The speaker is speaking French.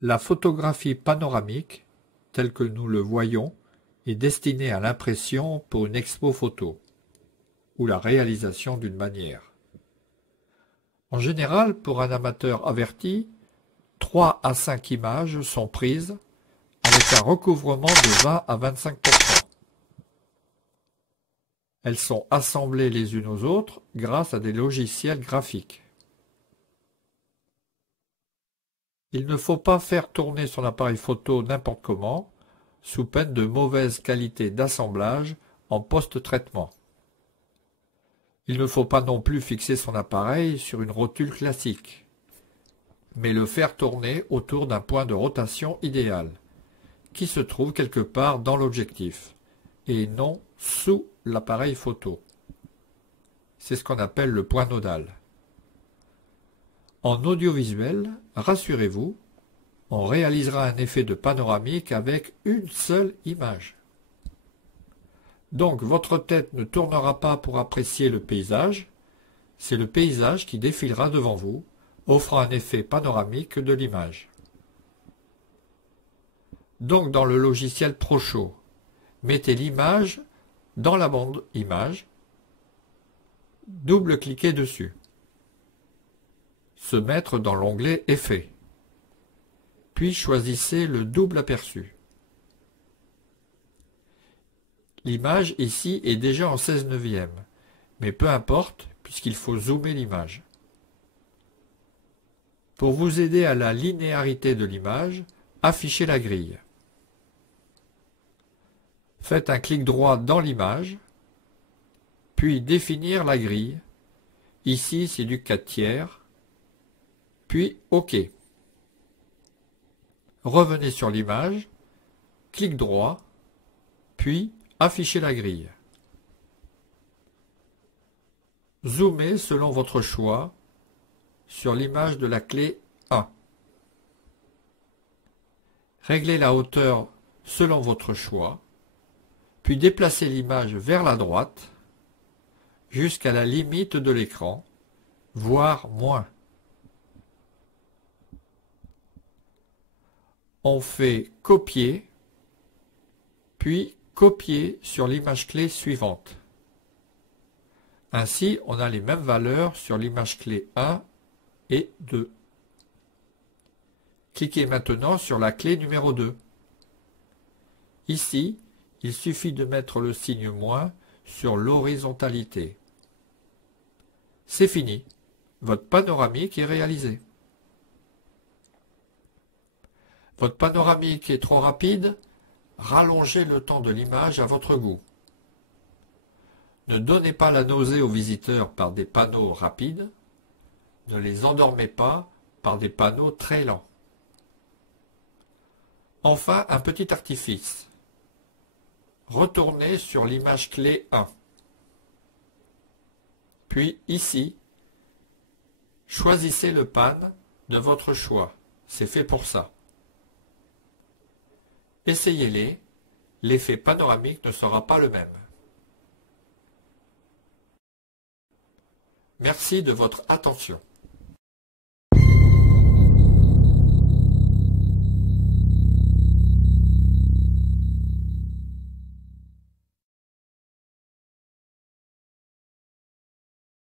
La photographie panoramique, telle que nous le voyons, est destinée à l'impression pour une expo photo, ou la réalisation d'une bannière. En général, pour un amateur averti, 3 à 5 images sont prises avec un recouvrement de 20 à 25%. Elles sont assemblées les unes aux autres grâce à des logiciels graphiques. Il ne faut pas faire tourner son appareil photo n'importe comment, sous peine de mauvaise qualité d'assemblage en post-traitement. Il ne faut pas non plus fixer son appareil sur une rotule classique, mais le faire tourner autour d'un point de rotation idéal, qui se trouve quelque part dans l'objectif, et non sous l'appareil photo. C'est ce qu'on appelle le point nodal. En audiovisuel, rassurez-vous, on réalisera un effet de panoramique avec une seule image. Donc votre tête ne tournera pas pour apprécier le paysage, c'est le paysage qui défilera devant vous, offrant un effet panoramique de l'image. Donc dans le logiciel ProShow, mettez l'image dans la bande image, double-cliquez dessus. Se mettre dans l'onglet Effets. Puis choisissez le double aperçu. L'image ici est déjà en 16/9, mais peu importe puisqu'il faut zoomer l'image. Pour vous aider à la linéarité de l'image, affichez la grille. Faites un clic droit dans l'image, puis définir la grille. Ici c'est du 4/3, puis OK. Revenez sur l'image, clic droit, puis affichez la grille. Zoomez selon votre choix sur l'image de la clé 1. Réglez la hauteur selon votre choix, puis déplacez l'image vers la droite jusqu'à la limite de l'écran, voire moins. On fait copier, puis copier sur l'image clé suivante. Ainsi, on a les mêmes valeurs sur l'image clé 1 et 2. Cliquez maintenant sur la clé numéro 2. Ici, il suffit de mettre le signe moins sur l'horizontalité. C'est fini. Votre panoramique est réalisé. Votre panoramique est trop rapide? Rallongez le temps de l'image à votre goût. Ne donnez pas la nausée aux visiteurs par des panneaux rapides. Ne les endormez pas par des panneaux très lents. Enfin, un petit artifice. Retournez sur l'image clé 1. Puis ici, choisissez le pan de votre choix. C'est fait pour ça. Essayez-les, l'effet panoramique ne sera pas le même. Merci de votre attention.